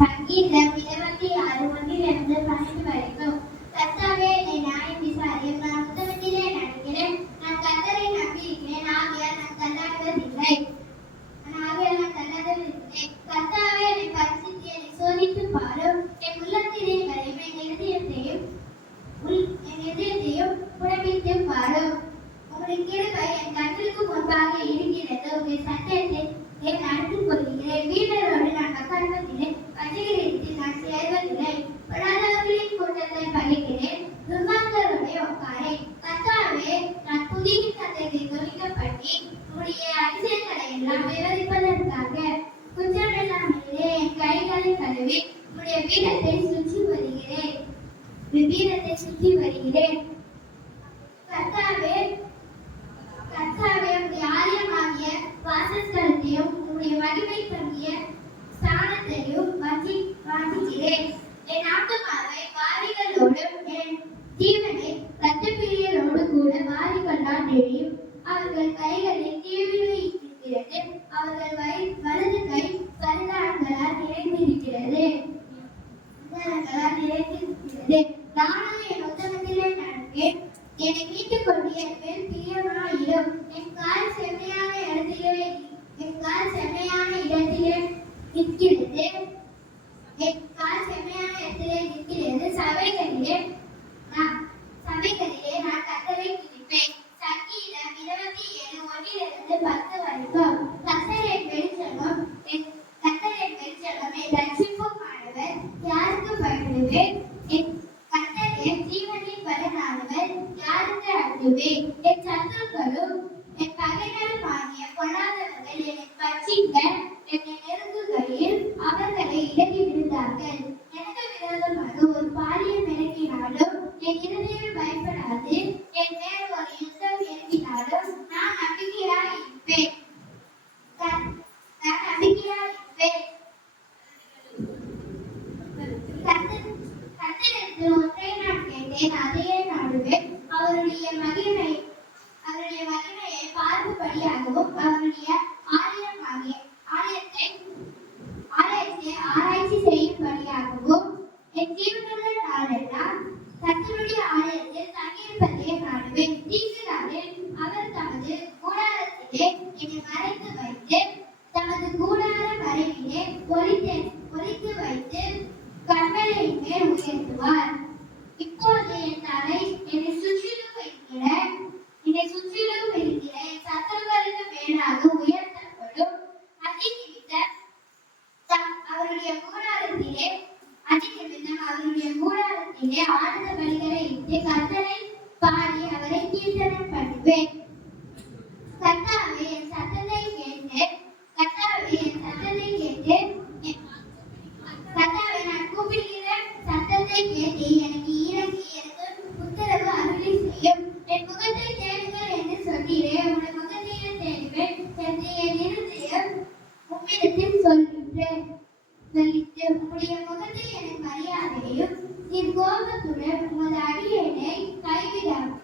சங்கீதம் 26:1-12 வரைக்கும். கர்த்தாவே, என்னை நியாயம் விசாரியும். நான் உத்தமத்திலே நடக்கிறேன். நான் கர்த்தரை நம்பியிருக்கிறேன். ஆகையால் நான் தள்ளாடுவதில்லை. கர்த்தாவே, என்னை பரிசித்து என்னை சோதித்துப் பாரும். என் உள்ளத்திலே என் இதயத்தையும் புடமிட்டுப் பாரும். உம்முடைய கிருபை என் கண்களுக்கு முன்பாக இருக்கிறது. உம்முடைய சட்டத்தை நடத்திக் கொள்கிறேன். வீரரோடு நான் உட்கார்வதில்லை. வஞ்சகரிடத்தில் நான் சேர்வதில்லை. பொல்லாதவர்களின் கூட்டத்தை பகைக்கிறேன். துன்மார்க்கரோடே உட்காரேன். கர்த்தாவே, நான் துதியின் சத்தத்தை தொனிக்கப்பட்டு உம்முடைய அதிசயங்களை எல்லாம் விவரிப்பதற்காக குற்றமில்லாமலே என் கைகளை கழுவி உம்முடைய வீரத்தை சுற்றி வருகிறேன். கர்த்தாவே, உம்முடைய ஆலயமாகிய வாசஸ்தலத்தையும் உம்முடைய மகிமை தங்கிய ஸ்தானத்தையும் வாஞ்சிக்கிறேன். என் ஆத்துமாவை வாரிகளோடும் என் ஜீவனை இரத்தப்பிரியரோடு கூட வாரிகளால் தெரியும். அவர்கள் கைகளில் தீவிரை இருக்கிறது. அவர்கள் வலது கை கருதான்களால் நிறைந்திருக்கிறது. நானோ என் உத்தமத்திலே நடப்பேன். என்னை மீட்டுக் கொண்டு என் மேல் பிரியமாயிரும். என் கால் செம்மையான இடத்திலே நிற்கிறது. சபைகளிலே நான் கர்த்தரை துதிப்பேன். சங்கீதம் 27:1-10 வரைக்கும். கர்த்தர் என் வெளிச்சமும் என் ரட்சிப்புமானவர். யாருக்கு பயப்படுவேன்? கர்த்தர் என் ஜீவனின் பலனானவர். யாருக்கு அஞ்சுவேன்? என் சத்துருக்களும் என் பகைஞருமாகிய பொல்லாதவர்கள் என்னை பட்சிக்க என்னை நெருங்குகையில் அவர்களை இடறி விழுந்தார்கள். எனக்கு விரோதமாக ஒரு பாலியம் இறங்கினாலும் என் இருதயம் பயப்படாது. என் மேல் ஒரு யுத்தம் இறங்கினாலும் நான் நம்பிக்கையாயிருப்பேன். கர்த்தரிடத்தில் ஒன்றை நான் கேட்டேன், அதையே நாடுவேன். அவருடைய மகிமையை பார்க்கும்படியாகவும் அவருடைய ஆலயத்தை ஆராய்ச்சி செய்யும்படியாகவும் என் ஜீவனுள்ள நாளெல்லாம் கர்த்தருடைய ஆலயத்தில் தங்கியிருப்பதை நாடுவேன். தீங்கு நாளில் அவர் தமது கூடாரத்திலே என்னை மறைத்து வைத்து தமது கூடார மறைவிலே ஒளித்து வைத்து கண்மலையின் மேல் உயர்த்துவார். இப்போது என் தலை என்னை சுற்றிலும் இருக்கிற என் சத்துருக்களுக்கு மேலாக உயர்த்தப்படும். அவருடைய கூடாரத்திலே ஆனந்த பலிகளை இட்டு கர்த்தரை பாடி அவரை கீர்த்தனம் பண்ணுவேன். கர்த்தாவே, என் சத்தத்தை கேட்டு நான் கூப்பிடுகிற சத்தத்தை கேட்டு எனக்கு இறங்கி எனக்கு உத்தரவு அருளி செய்யும். என் முகத்தை தேடுங்கள் என்று சொன்னீரே. உடைய முகத்தையே தேடுவேன் என்று என் இருதயம் உம்மிடத்தில் சொல்லிட்டு உம்முடைய முகத்தை எனக்கு மரியாதையும் நீர் கோபத்துடன் உமது அடியேனை கைவிடாமல்